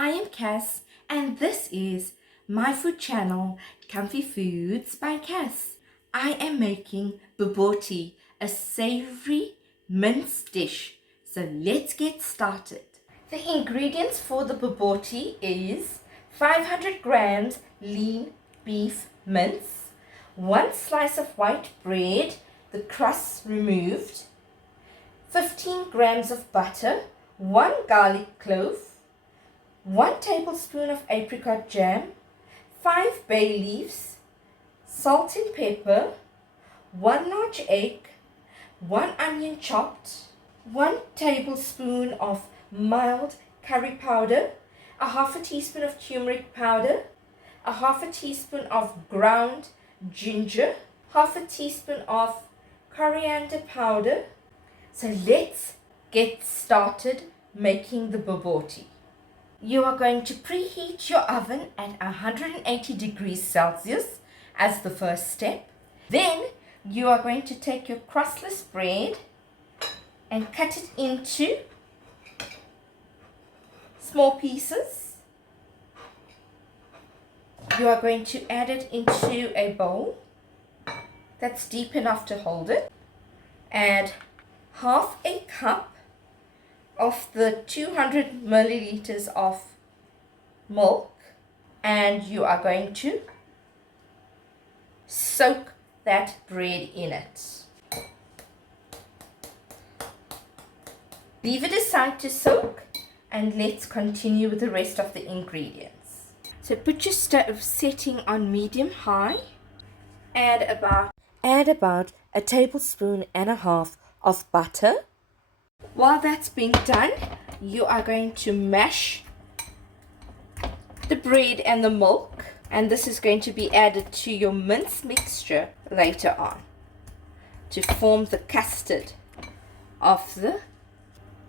I am Cass and this is my food channel, Comfy Foods by Cass. I am making Boboti, a savory minced dish. So let's get started. The ingredients for the Boboti is 500 grams lean beef mince, 1 slice of white bread, the crust removed, 15 grams of butter, 1 garlic clove, 1 tablespoon of apricot jam, 5 bay leaves, salt and pepper, 1 large egg, 1 onion chopped, 1 tablespoon of mild curry powder, a half a teaspoon of turmeric powder, a half a teaspoon of ground ginger, half a teaspoon of coriander powder. So let's get started making the Boboti. You are going to preheat your oven at 180 degrees Celsius as the first step. Then you are going to take your crustless bread and cut it into small pieces. You are going to add it into a bowl that's deep enough to hold it. Add half a cup of the 200 milliliters of milk, and you are going to soak that bread in it. Leave it aside to soak, and let's continue with the rest of the ingredients. So put your stove setting on medium high. Add about a tablespoon and a half of butter. While that's being done, you are going to mash the bread and the milk, and this is going to be added to your mince mixture later on to form the custard of the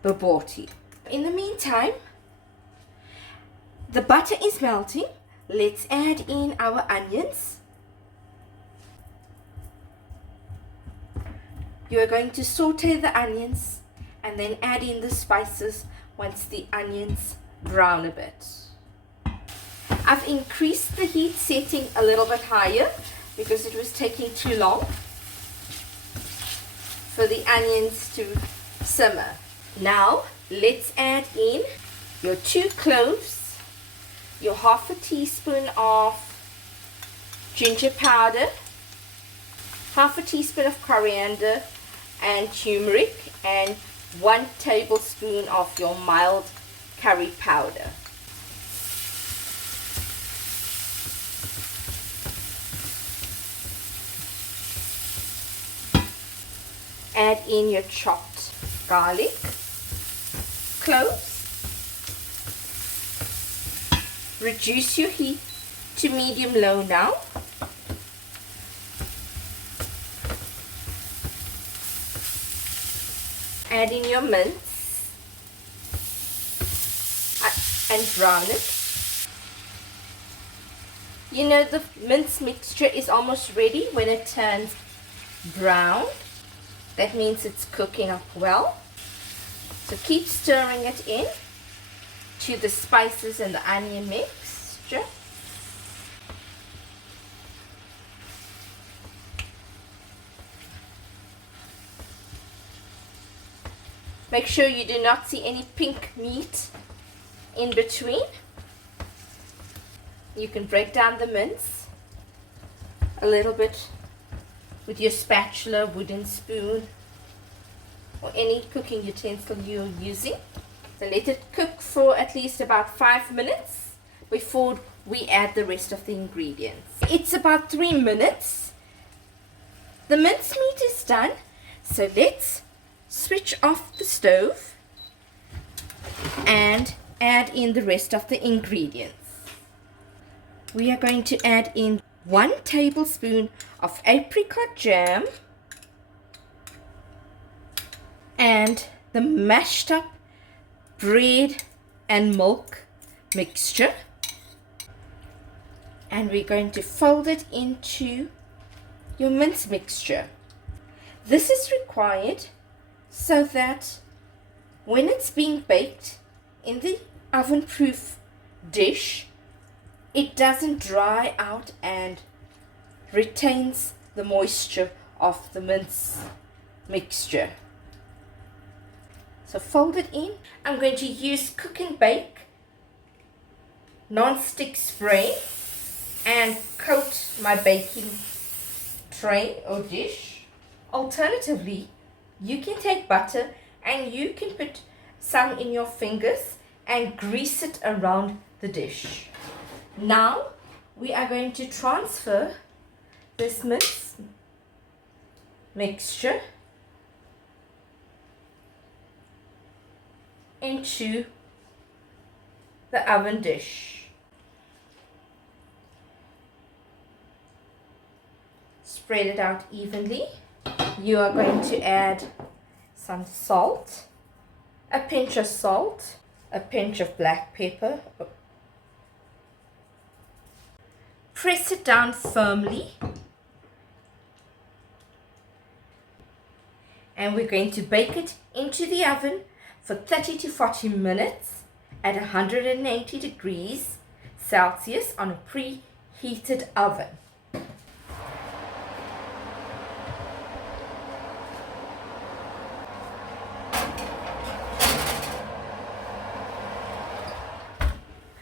Boboti. In the meantime, the butter is melting. Let's add in our onions. You are going to saute the onions and then add in the spices once the onions brown a bit. I've increased the heat setting a little bit higher because it was taking too long for the onions to simmer. Now let's add in your 2 cloves, your half a teaspoon of ginger powder, half a teaspoon of coriander and turmeric, and 1 tablespoon of your mild curry powder. Add in your chopped garlic, cloves. Reduce your heat to medium-low now. Add in your mince and brown it. You know the mince mixture is almost ready when it turns brown. That means it's cooking up well. So keep stirring it in to the spices and the onion mixture. Make sure you do not see any pink meat in between. You can break down the mince a little bit with your spatula, wooden spoon, or any cooking utensil you're using. So let it cook for at least about 5 minutes before we add the rest of the ingredients. It's about 3 minutes. The mincemeat is done, so let's switch off the stove and add in the rest of the ingredients. We are going to add in 1 tablespoon of apricot jam and the mashed up bread and milk mixture, and we're going to fold it into your mince mixture. This is required so that when it's being baked in the oven-proof dish, it doesn't dry out and retains the moisture of the mince mixture. So fold it in. I'm going to use cook and bake non-stick spray and coat my baking tray or dish. Alternatively, you can take butter and you can put some in your fingers and grease it around the dish. Now we are going to transfer this mince mixture into the oven dish. Spread it out evenly. You are going to add some salt, a pinch of salt, a pinch of black pepper. Press it down firmly. And we're going to bake it into the oven for 30 to 40 minutes at 180 degrees Celsius on a preheated oven.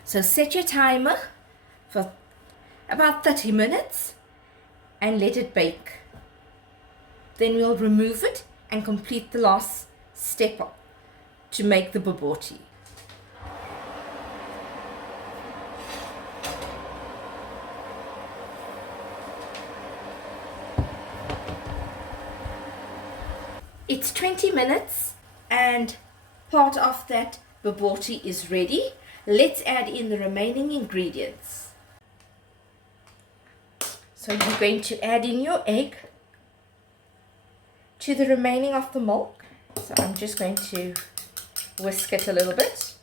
So set your timer for about 30 minutes and let it bake. Then we'll remove it and complete the last step to make the boboti. It's 20 minutes and part of that boboti is ready. Let's add in the remaining ingredients. So you're going to add in your egg to the remaining of the milk. So I'm just going to whisk it a little bit.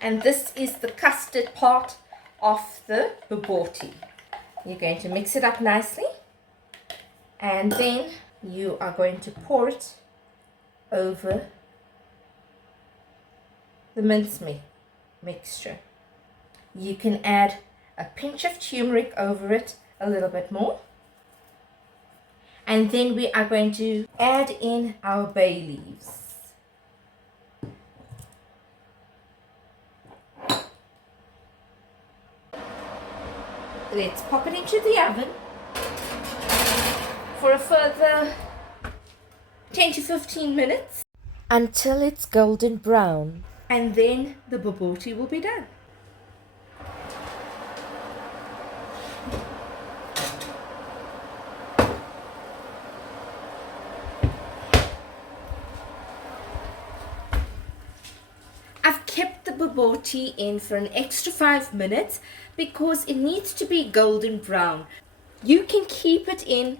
And this is the custard part of the boboti. You're going to mix it up nicely. And then you are going to pour it over the mincemeat mixture. You can add a pinch of turmeric over it, a little bit more. And then we are going to add in our bay leaves. Let's pop it into the oven for a further 10 to 15 minutes until it's golden brown, and then the boboti will be done. I've kept the boboti in for an extra 5 minutes because it needs to be golden brown. You can keep it in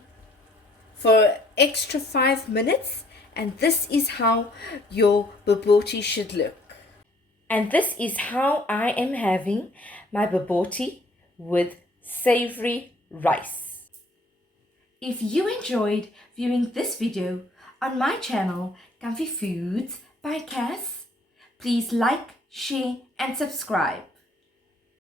for extra 5 minutes, and this is how your boboti should look. And this is how I am having my boboti with savory rice. If you enjoyed viewing this video on my channel, Comfy Foods by Cass, please like, share and subscribe.